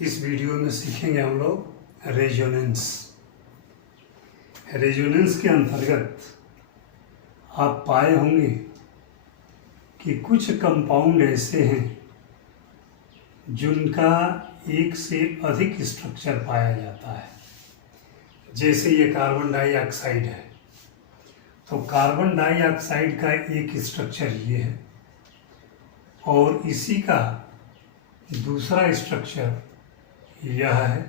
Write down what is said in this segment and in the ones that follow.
इस वीडियो में सीखेंगे हम लोग रेजोनेंस। रेजोनेंस के अंतर्गत आप पाए होंगे कि कुछ कंपाउंड ऐसे हैं जिनका एक से अधिक स्ट्रक्चर पाया जाता है। जैसे ये कार्बन डाइऑक्साइड है, तो कार्बन डाइऑक्साइड का एक स्ट्रक्चर ये है और इसी का दूसरा स्ट्रक्चर यह है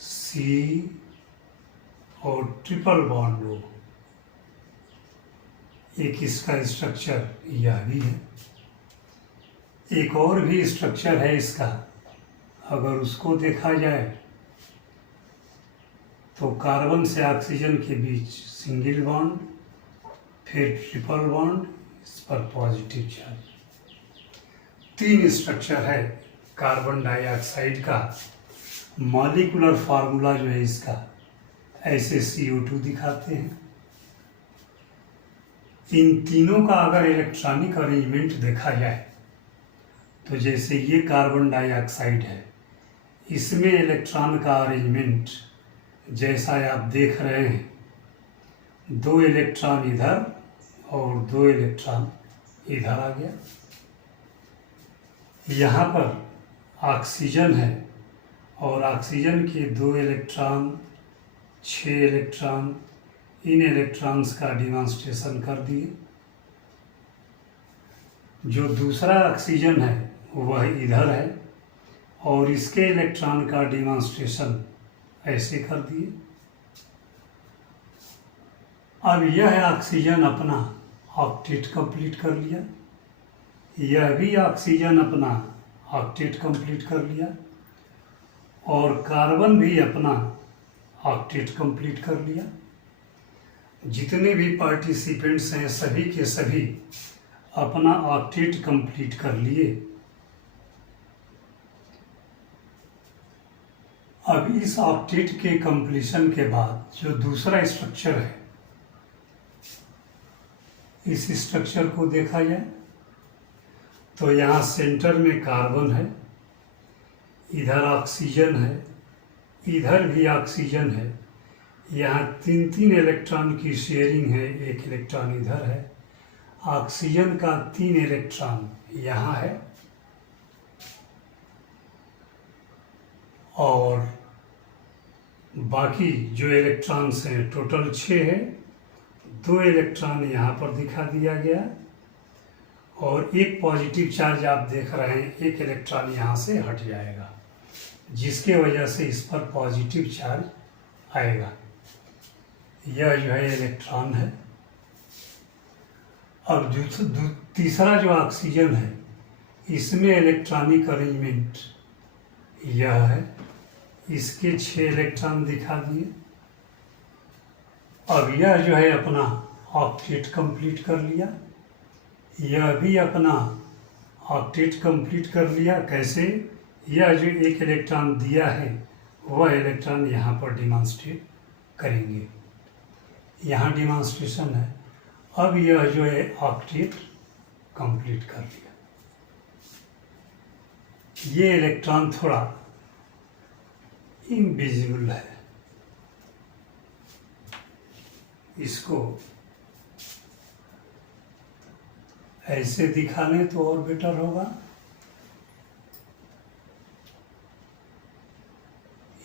C और ट्रिपल बॉन्ड O। एक इसका स्ट्रक्चर यह भी है, एक और भी स्ट्रक्चर है इसका। अगर उसको देखा जाए तो कार्बन से ऑक्सीजन के बीच सिंगल बॉन्ड, फिर ट्रिपल बॉन्ड, इस पर पॉजिटिव चार्ज। 3 स्ट्रक्चर है कार्बन डाइऑक्साइड का। मॉलिक्यूलर फार्मूला जो है इसका ऐसे CO2 दिखाते हैं। इन तीनों का अगर इलेक्ट्रॉनिक अरेंजमेंट देखा जाए तो जैसे ये कार्बन डाइऑक्साइड है, इसमें इलेक्ट्रॉन का अरेंजमेंट जैसा आप देख रहे हैं, 2 इलेक्ट्रॉन इधर और 2 इलेक्ट्रॉन इधर आ गया। यहाँ पर ऑक्सीजन है और ऑक्सीजन के 2 इलेक्ट्रॉन, 6 इलेक्ट्रॉन, इन इलेक्ट्रॉन्स का डिमॉन्स्ट्रेशन कर दिए। जो दूसरा ऑक्सीजन है वह इधर है और इसके इलेक्ट्रॉन का डिमॉन्स्ट्रेशन ऐसे कर दिए। अब यह ऑक्सीजन अपना ऑक्टेट कंप्लीट कर लिया, यह भी ऑक्सीजन अपना ऑक्टेट कंप्लीट कर लिया और कार्बन भी अपना ऑक्टेट कंप्लीट कर लिया। जितने भी पार्टिसिपेंट्स हैं सभी के सभी अपना ऑक्टेट कंप्लीट कर लिए। अब इस ऑक्टेट के कंप्लीशन के बाद जो दूसरा स्ट्रक्चर है, इस स्ट्रक्चर को देखा जाए तो यहाँ सेंटर में कार्बन है, इधर ऑक्सीजन है, इधर भी ऑक्सीजन है। यहाँ 3 इलेक्ट्रॉन की शेयरिंग है, 1 इलेक्ट्रॉन इधर है। ऑक्सीजन का 3 इलेक्ट्रॉन यहाँ है और बाकी जो इलेक्ट्रॉन्स हैं टोटल 6 है। 2 इलेक्ट्रॉन यहाँ पर दिखा दिया गया और एक पॉजिटिव चार्ज आप देख रहे हैं, 1 इलेक्ट्रॉन यहाँ से हट जाएगा, जिसके वजह से इस पर पॉजिटिव चार्ज आएगा। यह जो है इलेक्ट्रॉन है। अब तीसरा जो ऑक्सीजन है, इसमें इलेक्ट्रॉनिक अरेंजमेंट यह है, इसके 6 इलेक्ट्रॉन दिखा दिए। अब यह जो है अपना ऑक्टेट कंप्लीट कर लिया, यह भी अपना ऑक्टेट कंप्लीट कर लिया। कैसे? यह जो 1 इलेक्ट्रॉन दिया है वह इलेक्ट्रॉन यहाँ पर डिमॉन्स्ट्रेट करेंगे, यहाँ डिमॉन्स्ट्रेशन है। अब यह जो है ऑक्टेट कंप्लीट कर लिया। ये इलेक्ट्रॉन थोड़ा इनविजिबल है, इसको ऐसे दिखा लें तो और बेटर होगा।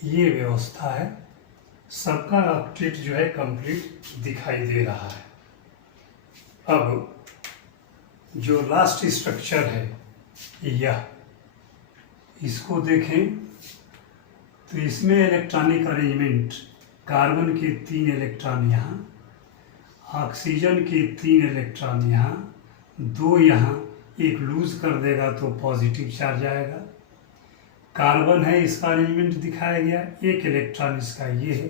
ये व्यवस्था है, सबका ऑक्टेट जो है कंप्लीट दिखाई दे रहा है। अब जो लास्ट स्ट्रक्चर है यह, इसको देखें तो इसमें इलेक्ट्रॉनिक अरेंजमेंट कार्बन के 3 इलेक्ट्रॉन यहाँ, ऑक्सीजन के 3 इलेक्ट्रॉन यहाँ, 2 यहाँ, एक लूज कर देगा तो पॉजिटिव चार्ज आएगा। कार्बन है, इसका अरेंजमेंट दिखाया गया, 1 इलेक्ट्रॉन इसका ये है,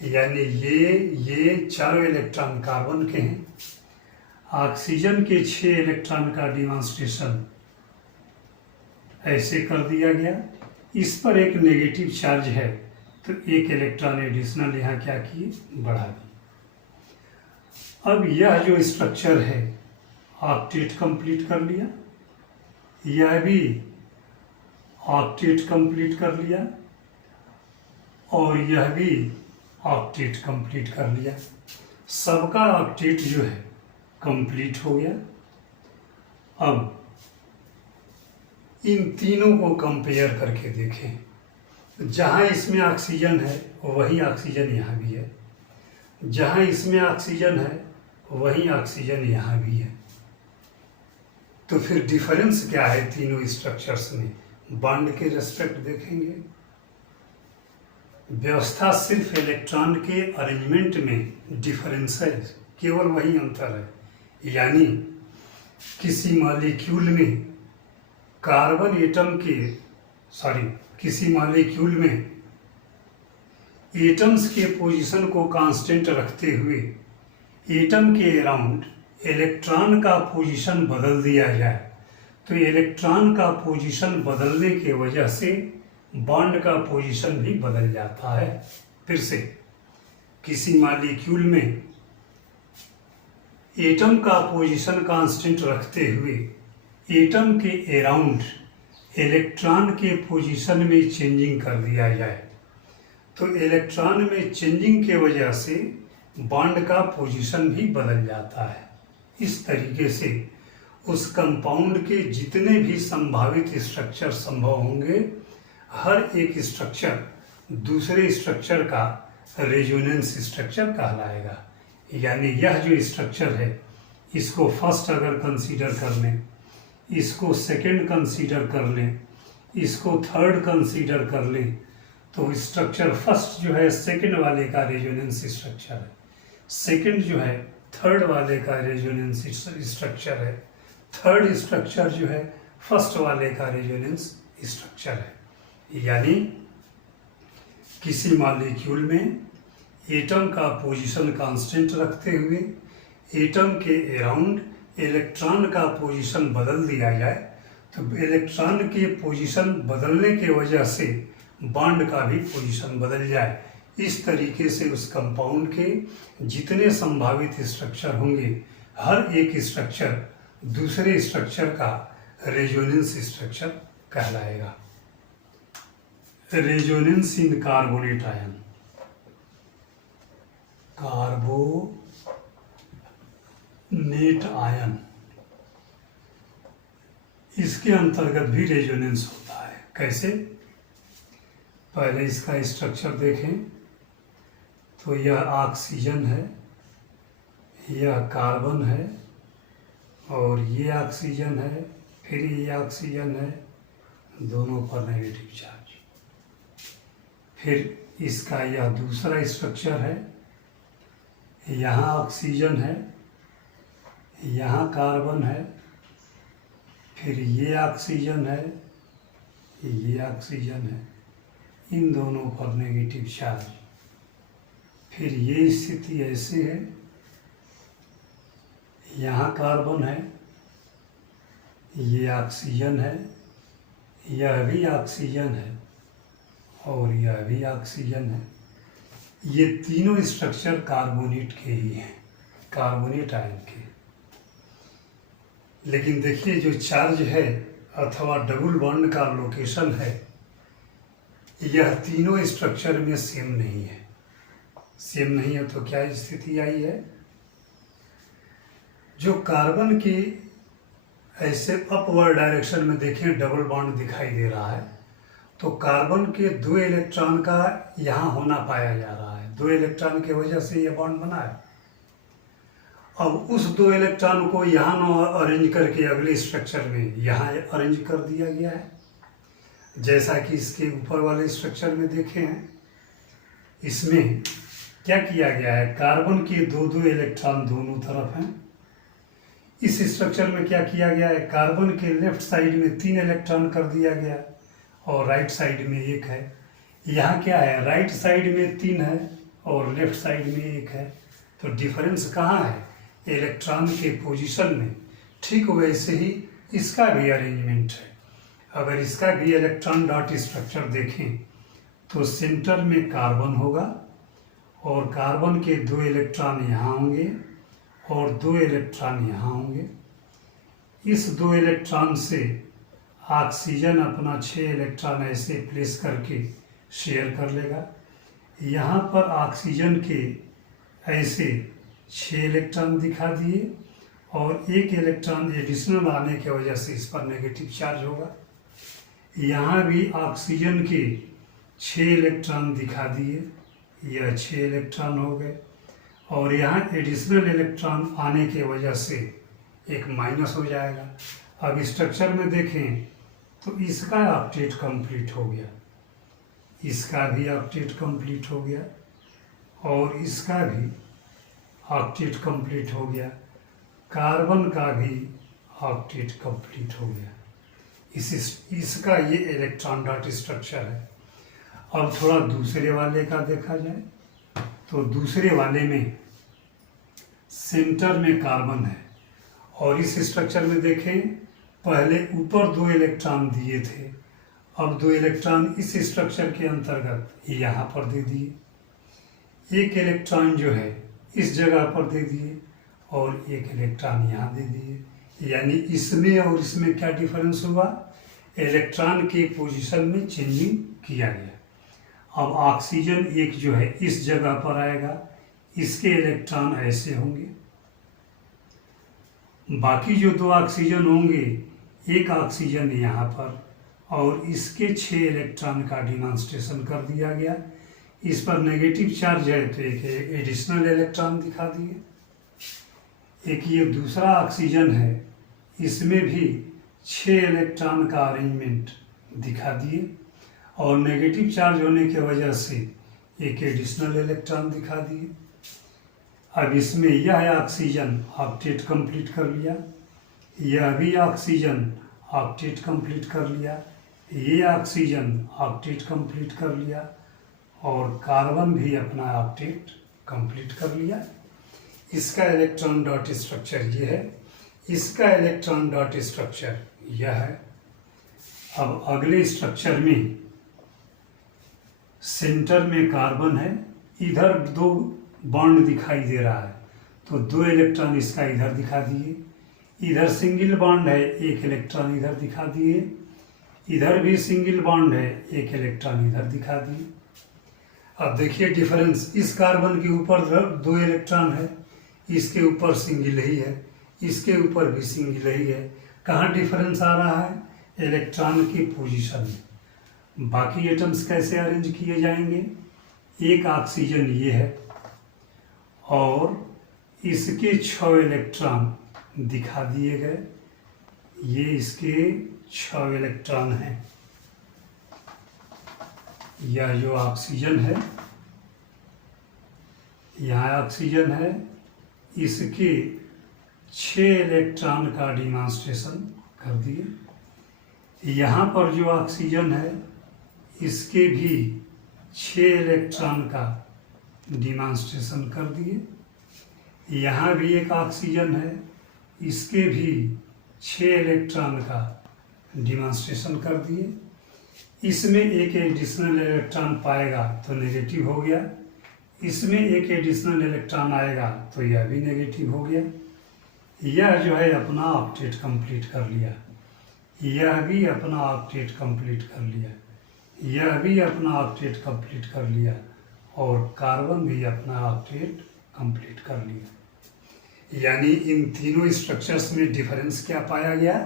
यानी ये 4 इलेक्ट्रॉन कार्बन के हैं। ऑक्सीजन के 6 इलेक्ट्रॉन का डिमॉन्स्ट्रेशन ऐसे कर दिया गया। इस पर एक नेगेटिव चार्ज है तो 1 इलेक्ट्रॉन एडिशनल यहाँ क्या किए, बढ़ा दी। अब यह जो स्ट्रक्चर है ऑक्टेट कंप्लीट कर लिया, यह भी ऑक्टेट कंप्लीट कर लिया और यह भी ऑक्टेट कंप्लीट कर लिया। सबका ऑक्टेट जो है कंप्लीट हो गया। अब इन तीनों को कंपेयर करके देखें। जहाँ इसमें ऑक्सीजन है वही ऑक्सीजन यहाँ भी है, जहाँ इसमें ऑक्सीजन है वही ऑक्सीजन यहाँ भी है। तो फिर डिफरेंस क्या है तीनों स्ट्रक्चर्स में? बॉन्ड के रेस्पेक्ट देखेंगे। व्यवस्था सिर्फ इलेक्ट्रॉन के अरेंजमेंट में डिफरेंस है, केवल वही अंतर है। यानी किसी मॉलिक्यूल में कार्बन एटम के किसी मॉलिक्यूल में एटम्स के पोजीशन को कांस्टेंट रखते हुए एटम के अराउंड इलेक्ट्रॉन का पोजीशन बदल दिया जाए तो इलेक्ट्रॉन का पोजीशन बदलने के वजह से बॉन्ड का पोजीशन भी बदल जाता है। फिर से किसी मॉलिक्यूल में एटम का पोजीशन कांस्टेंट रखते हुए एटम के अराउंड इलेक्ट्रॉन के पोजीशन में चेंजिंग कर दिया जाए तो इलेक्ट्रॉन में चेंजिंग के वजह से बॉन्ड का पोजीशन भी बदल जाता है। इस तरीके से उस कंपाउंड के जितने भी संभावित स्ट्रक्चर संभव होंगे, हर एक स्ट्रक्चर दूसरे स्ट्रक्चर का रेजोनेंस स्ट्रक्चर कहलाएगा। यानी यह जो स्ट्रक्चर है इसको फर्स्ट अगर कंसीडर कर लें, इसको सेकंड कंसीडर कर लें, इसको थर्ड कंसीडर कर लें, तो स्ट्रक्चर फर्स्ट जो है सेकंड वाले का रेजोनेंस स्ट्रक्चर है, सेकंड जो है थर्ड वाले का रेजोनेंस स्ट्रक्चर है, थर्ड स्ट्रक्चर जो है फर्स्ट वाले का रेजोनेंस स्ट्रक्चर है। यानी किसी मॉलिक्यूल में एटम का पोजीशन कांस्टेंट रखते हुए एटम के अराउंड इलेक्ट्रॉन का पोजीशन बदल दिया जाए तो इलेक्ट्रॉन के पोजीशन बदलने के वजह से बॉन्ड का भी पोजीशन बदल जाए। इस तरीके से उस कंपाउंड के जितने संभावित स्ट्रक्चर होंगे, हर एक स्ट्रक्चर दूसरे स्ट्रक्चर का रेजोनेंस स्ट्रक्चर कहलाएगा। Resonance in carbonate ion, carbonate ion, इसके अंतर्गत भी रेजोनेंस होता है। कैसे? पहले इसका स्ट्रक्चर देखें तो यह ऑक्सीजन है, यह कार्बन है और ये ऑक्सीजन है, फिर ये ऑक्सीजन है, दोनों पर नेगेटिव चार्ज। फिर इसका यह दूसरा स्ट्रक्चर है, यहाँ ऑक्सीजन है, यहाँ कार्बन है, फिर ये ऑक्सीजन है, ये ऑक्सीजन है, इन दोनों पर नेगेटिव चार्ज। फिर ये स्थिति ऐसे है, यहाँ कार्बन है, ये ऑक्सीजन है, यह भी ऑक्सीजन है और यह भी ऑक्सीजन है। ये तीनों स्ट्रक्चर कार्बोनेट के ही हैं, कार्बोनेट आयन के। लेकिन देखिए जो चार्ज है अथवा डबल बॉन्ड का लोकेशन है, यह तीनों स्ट्रक्चर में सेम नहीं है। सेम नहीं है तो क्या स्थिति आई है? जो कार्बन की ऐसे अपवर्ड डायरेक्शन में देखें डबल बॉन्ड दिखाई दे रहा है, तो कार्बन के 2 इलेक्ट्रॉन का यहाँ होना पाया जा रहा है। 2 इलेक्ट्रॉन की वजह से यह बॉन्ड बना है। अब उस 2 इलेक्ट्रॉन को यहाँ न अरेंज करके अगले स्ट्रक्चर में यहाँ अरेंज कर दिया गया है। जैसा कि इसके ऊपर वाले स्ट्रक्चर में देखे हैं, इसमें क्या किया गया है? कार्बन के 2-2 इलेक्ट्रॉन दोनों तरफ हैं। इस स्ट्रक्चर में क्या किया गया है? कार्बन के लेफ्ट साइड में 3 इलेक्ट्रॉन कर दिया गया और राइट साइड में 1 है। यहाँ क्या है? राइट साइड में 3 है और लेफ्ट साइड में 1 है। तो डिफरेंस कहाँ है? इलेक्ट्रॉन के पोजीशन में। ठीक वैसे ही इसका भी अरेंजमेंट है। अगर इसका भी इलेक्ट्रॉन डॉट स्ट्रक्चर देखें तो सेंटर में कार्बन होगा और कार्बन के 2 इलेक्ट्रॉन यहाँ होंगे और 2 इलेक्ट्रॉन यहाँ होंगे। इस 2 इलेक्ट्रॉन से ऑक्सीजन अपना 6 इलेक्ट्रॉन ऐसे प्लेस करके शेयर कर लेगा। यहाँ पर ऑक्सीजन के ऐसे 6 इलेक्ट्रॉन दिखा दिए और 1 इलेक्ट्रॉन एडिशनल आने की वजह से इस पर नेगेटिव चार्ज होगा। यहाँ भी ऑक्सीजन के 6 इलेक्ट्रॉन दिखा दिए, यह 6 इलेक्ट्रॉन हो गए और यहाँ एडिशनल इलेक्ट्रॉन आने की वजह से एक माइनस हो जाएगा। अब स्ट्रक्चर में देखें तो इसका ऑक्टेट कंप्लीट हो गया, इसका भी ऑक्टेट कंप्लीट हो गया और इसका भी ऑक्टेट कंप्लीट हो गया, कार्बन का भी ऑक्टेट कंप्लीट हो गया। इसका ये इलेक्ट्रॉन डॉट स्ट्रक्चर है। अब थोड़ा दूसरे वाले का देखा जाए तो दूसरे वाले में सेंटर में कार्बन है और इस स्ट्रक्चर में देखें पहले ऊपर 2 इलेक्ट्रॉन दिए थे, अब 2 इलेक्ट्रॉन इस स्ट्रक्चर के अंतर्गत यहाँ पर दे दिए, 1 इलेक्ट्रॉन जो है इस जगह पर दे दिए और 1 इलेक्ट्रॉन यहाँ दे दिए। यानी इसमें और इसमें क्या डिफरेंस हुआ, इलेक्ट्रॉन के पोजीशन में चेंजिंग किया गया। अब ऑक्सीजन 1 जो है इस जगह पर आएगा, इसके इलेक्ट्रॉन ऐसे होंगे, बाकी जो 2 ऑक्सीजन होंगे, 1 ऑक्सीजन यहाँ पर और इसके 6 इलेक्ट्रॉन का डिमॉन्स्ट्रेशन कर दिया गया। इस पर नेगेटिव चार्ज है तो एक एडिशनल इलेक्ट्रॉन दिखा दिए। एक ये दूसरा ऑक्सीजन है, इसमें भी 6 इलेक्ट्रॉन का अरेंजमेंट दिखा दिए और नेगेटिव चार्ज होने की वजह से एक एडिशनल इलेक्ट्रॉन दिखा दिए। अब इसमें यह ऑक्सीजन ऑक्टेट कंप्लीट कर लिया, यह भी ऑक्सीजन ऑक्टेट कंप्लीट कर लिया, ये ऑक्सीजन ऑक्टेट कंप्लीट कर लिया और कार्बन भी अपना ऑक्टेट कंप्लीट कर लिया। इसका इलेक्ट्रॉन डॉट स्ट्रक्चर ये है, इसका इलेक्ट्रॉन डॉट स्ट्रक्चर यह है। अब अगले स्ट्रक्चर में सेंटर में कार्बन है, इधर 2 बॉन्ड दिखाई दे रहा है तो 2 इलेक्ट्रॉन इसका इधर दिखा दिए, इधर सिंगल बॉन्ड है 1 इलेक्ट्रॉन इधर दिखा दिए, इधर भी सिंगल बॉन्ड है 1 इलेक्ट्रॉन इधर दिखा दिए। अब देखिए डिफरेंस, इस कार्बन के ऊपर 2 इलेक्ट्रॉन है, इसके ऊपर सिंगल ही है, इसके ऊपर भी सिंगल ही है। कहाँ डिफरेंस आ रहा है, इलेक्ट्रॉन की पोजीशन में। बाकी एटम्स कैसे अरेंज किए जाएंगे, 1 ऑक्सीजन ये है और इसके 6 इलेक्ट्रॉन दिखा दिए गए, ये इसके 6 इलेक्ट्रॉन हैं। यह जो ऑक्सीजन है, यहाँ ऑक्सीजन है, इसके 6 इलेक्ट्रॉन का डिमॉन्स्ट्रेशन कर दिए। यहाँ पर जो ऑक्सीजन है इसके भी 6 इलेक्ट्रॉन का डिमॉन्स्ट्रेशन कर दिए। यहाँ भी एक ऑक्सीजन है, इसके भी 6 इलेक्ट्रॉन का डिमॉन्स्ट्रेशन कर दिए। इसमें एक एडिशनल इलेक्ट्रॉन पाएगा तो नेगेटिव हो गया, इसमें एक एडिशनल इलेक्ट्रॉन आएगा तो यह भी नेगेटिव हो गया। यह जो है अपना ऑक्टेट कंप्लीट कर लिया, यह भी अपना ऑक्टेट कंप्लीट कर लिया, यह भी अपना ऑक्टेट कंप्लीट कर लिया और कार्बन भी अपना ऑक्टेट कंप्लीट कर लिया। यानी इन तीनों स्ट्रक्चर्स में डिफरेंस क्या पाया गया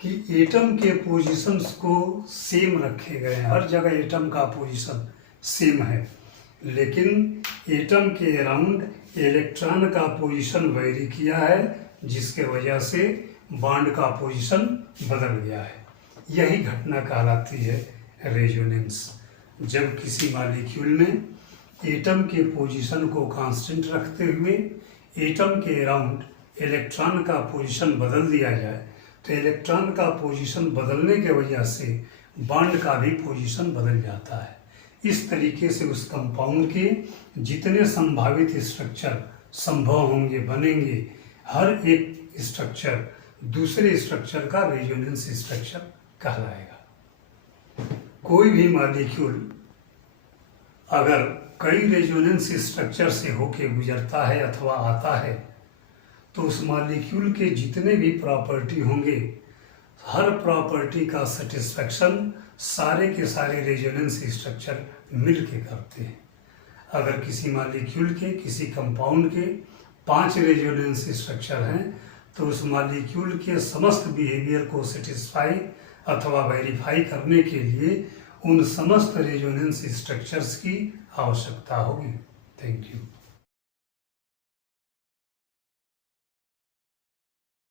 कि एटम के पोजीशंस को सेम रखे गए हैं, हर जगह एटम का पोजीशन सेम है, लेकिन एटम के अराउंड इलेक्ट्रॉन का पोजीशन वेरी किया है, जिसके वजह से बॉन्ड का पोजीशन बदल गया है। यही घटना कहलाती है रेजोनेंस। जब किसी मॉलिक्यूल में एटम के पोजीशन को कांस्टेंट रखते हुए एटम के अराउंड इलेक्ट्रॉन का पोजीशन बदल दिया जाए तो इलेक्ट्रॉन का पोजीशन बदलने के वजह से बॉन्ड का भी पोजीशन बदल जाता है। इस तरीके से उस कंपाउंड के जितने संभावित स्ट्रक्चर संभव होंगे, बनेंगे, हर एक स्ट्रक्चर दूसरे स्ट्रक्चर का रेजोनेंस स्ट्रक्चर कहलाएगा। कोई भी मॉलिक्यूल अगर कई रेजोनेंस स्ट्रक्चर से होके गुजरता है अथवा आता है तो उस मॉलिक्यूल के जितने भी प्रॉपर्टी होंगे हर प्रॉपर्टी का सेटिस्फेक्शन सारे के सारे रेजोनेंस स्ट्रक्चर मिल के करते हैं। अगर किसी मॉलिक्यूल के, किसी कंपाउंड के 5 रेजोनेंस स्ट्रक्चर हैं तो उस मॉलिक्यूल के समस्त बिहेवियर को सेटिस्फाई अथवा वेरीफाई करने के लिए उन समस्त रेजोनेंस स्ट्रक्चर्स की आवश्यकता होगी। Thank you.